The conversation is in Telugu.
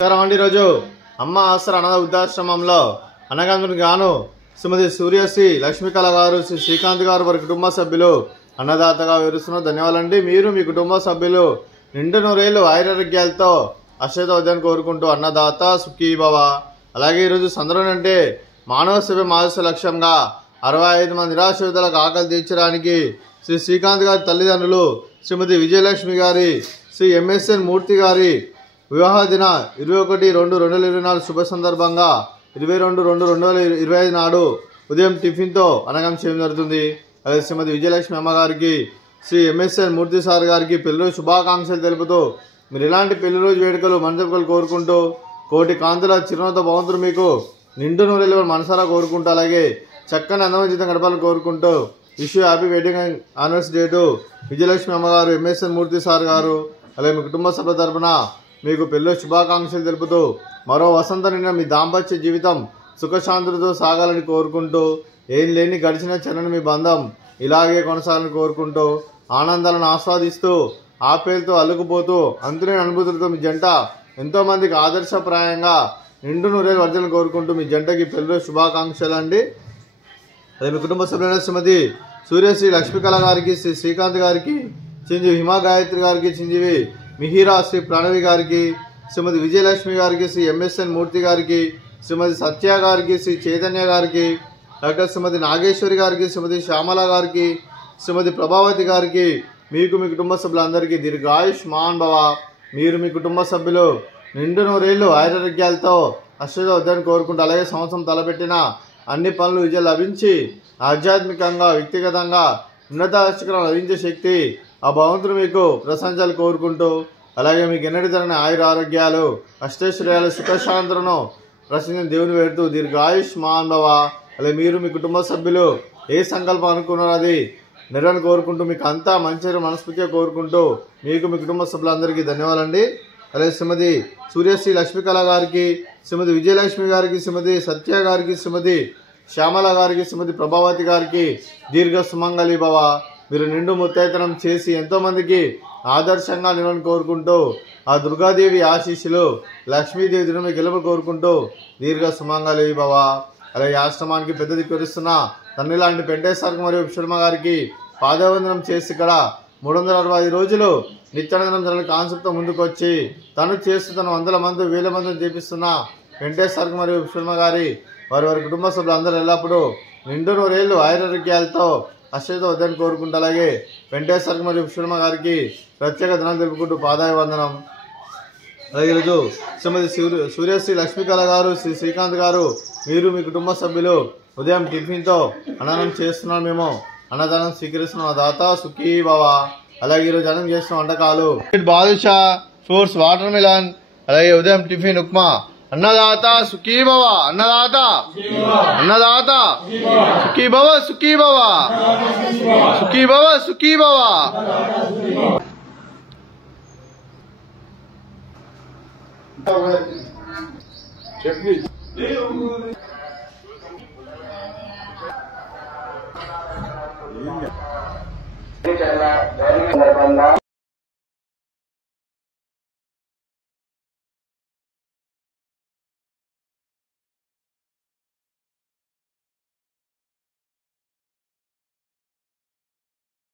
ఈరోజు అమ్మ ఆసరా అనాథ వృద్ధాశ్రమంలో అన్నదానానికి గాను శ్రీమతి సూర్యశ్రీ లక్ష్మీకళ గారు, శ్రీ శ్రీకాంత్ గారు వారి కుటుంబ సభ్యులు అన్నదాతగా వివరిస్తున్నారు. ధన్యవాదాలండి. మీరు మీ కుటుంబ సభ్యులు నిండు నూరేళ్లు ఆయురారోగ్యాలతో అశ్వతవద్దని కోరుకుంటూ అన్నదాత సుఖీభవ. అలాగే ఈరోజు సందర్భం అంటే మానవ సేవ మానవ లక్ష్యంగా 65 మంది నిరాశ్రితులకు ఆకలి తీర్చడానికి శ్రీ శ్రీకాంత్ గారి తల్లిదండ్రులు శ్రీమతి విజయలక్ష్మి గారి, శ్రీ ఎంఎస్ఎన్ మూర్తి గారి వివాహ దిన 21/2/2024 శుభ సందర్భంగా 22/2/2025 నాడు ఉదయం టిఫిన్తో అన్నదానం చేయడం జరుగుతుంది. అలాగే శ్రీమతి విజయలక్ష్మి అమ్మగారికి, శ్రీ ఎంఎస్ఎన్ మూర్తి సార్ గారికి పెళ్లి శుభాకాంక్షలు తెలుపుతూ మీరు ఇలాంటి పెళ్లి రోజు వేడుకలు మంజూరులు కోరుకుంటూ కోటి కాంతుల చిరునవ్వుతో భగవంతుడు మీకు నిండు నూరేళ్ళు మనసారా కోరుకుంటూ అలాగే చక్కని అందమైన జీవితం గడపాలని కోరుకుంటూ wish happy wedding anniversary date Vijayalakshmi అమ్మగారు, ఎంఎస్ఎన్ మూర్తి సార్ గారు అలాగే మీ కుటుంబ సభ్యుల తరఫున మీకు పెళ్లి శుభాకాంక్షలు తెలుపుతూ మరో వసంత నిండా మీ దాంపత్య జీవితం సుఖశాంతులతో సాగాలని కోరుకుంటూ ఏం లేని గడిచిన చెరని మీ బంధం ఇలాగే కొనసాగాలని కోరుకుంటూ ఆనందాలను ఆస్వాదిస్తూ ఆప్యాయతతో అల్లుకుపోతూ అంతులేని అనుభూతులతో మీ జంట ఎంతోమందికి ఆదర్శప్రాయంగా నిండు నూరేళ్ళు వర్జలను కోరుకుంటూ మీ జంటకి పెళ్లి శుభాకాంక్షలు అండి. అదే మీ కుటుంబ సభ్యులైన శ్రీమతి సూర్యశ్రీ లక్ష్మీకళ గారికి, శ్రీ శ్రీకాంత్ గారికి, చిరంజీవి హిమా గాయత్రి గారికి, చిరంజీవి మిహిరా, శ్రీ ప్రణవి గారికి, శ్రీమతి విజయలక్ష్మి గారికి, శ్రీ ఎంఎస్ఎన్ మూర్తి గారికి, శ్రీమతి సత్య గారికి, శ్రీ చైతన్య గారికి, డాక్టర్ శ్రీమతి నాగేశ్వరి గారికి, శ్రీమతి శ్యామల గారికి, శ్రీమతి ప్రభావతి గారికి, మీకు మీ కుటుంబ సభ్యులందరికీ దీర్ఘాయుష్మాన్ భవ. మీరు మీ కుటుంబ సభ్యులు నిండు నూరేళ్లు ఆయురారోగ్యాలతో అశ్వతవద్దని కోరుకుంటూ అలాగే సంవత్సరం తలపెట్టిన అన్ని పనులు విజయం లభించి ఆధ్యాత్మికంగా వ్యక్తిగతంగా ఉన్నత శిఖరం లభించే శక్తి ఆ భగవంతుడు మీకు ప్రశంసలు కోరుకుంటూ అలాగే మీకు ఎన్నటి తరని ఆయురారోగ్యాలు అష్టైశ్వర్యాలు సుఖశాంతులను ప్రశ్న దేవుని పెడుతూ దీర్ఘాయుష్మాన్ భవ. అలాగే మీరు మీ కుటుంబ సభ్యులు ఏ సంకల్పం అనుకున్నారో అది నెరవేరని కోరుకుంటూ మీకు అంతా మంచి మనస్ఫూర్తిగా కోరుకుంటూ మీకు మీ కుటుంబ సభ్యులందరికీ ధన్యవాదాలండి. అలాగే శ్రీమతి సూర్యశ్రీ లక్ష్మీకళ గారికి, శ్రీమతి విజయలక్ష్మి గారికి, శ్రీమతి సత్య గారికి, శ్రీమతి శ్యామల గారికి, శ్రీమతి ప్రభావతి గారికి దీర్ఘ సుమంగళి భవ. మీరు నిండు ముత్తైతనం చేసి ఎంతోమందికి ఆదర్శంగా నిలవని కోరుకుంటూ ఆ దుర్గాదేవి ఆశీస్సులు లక్ష్మీదేవి దినమే గెలుపు కోరుకుంటూ దీర్ఘ సుమంగళి భవ. అలాగే ఆశ్రమానికి పెద్ద దిక్కురిస్తున్న తండ్రి లాంటి పెంటేశ్వర మరియు విశ్వమ గారికి పాదవందనం చేసి ఇక్కడ 365 రోజులు నిత్యానందనం జరగని కాన్సెప్ట్తో ముందుకొచ్చి తను చేస్తూ తను 100 మంది 1000 మందిని చేపిస్తున్న వెంకటేశ్వర మరియు విశ్వమ గారి వారి కుటుంబ సభ్యులు అందరూ ఎల్లప్పుడూ నిండు నూరేళ్లు ఆయురారోగ్యాలతో అశ్వతవద్దని కోరుకుంటూ అలాగే వెంకటేశ్వర మరియు విశ్వమ గారికి ప్రత్యేక ధనం తెలుపుకుంటూ పాదాయ వందనం. అలాగే ఈరోజు శ్రీమతి సూర్యశ్రీ లక్ష్మీకళ గారు, శ్రీ శ్రీకాంత్ గారు మీరు మీ కుటుంబ సభ్యులు ఉదయం టిఫిన్తో అన్నదానం చేస్తున్నాం. మేము అన్నదానం స్వీకరిస్తున్న దాత సుఖీ భవ. అలాగే ఈరోజు అన్నం చేస్తున్న వంటకాలు బాదుషా, ఫ్రూట్స్, వాటర్ మిలన్, అలాగే ఉదయం టిఫిన్ ఉప్మా. అన్నదాత సుఖీ భవ, అన్నదాత అన్నదాత సుఖీ భవ, సుఖీ భవ, సుఖీ భవ, సుఖీ భవ.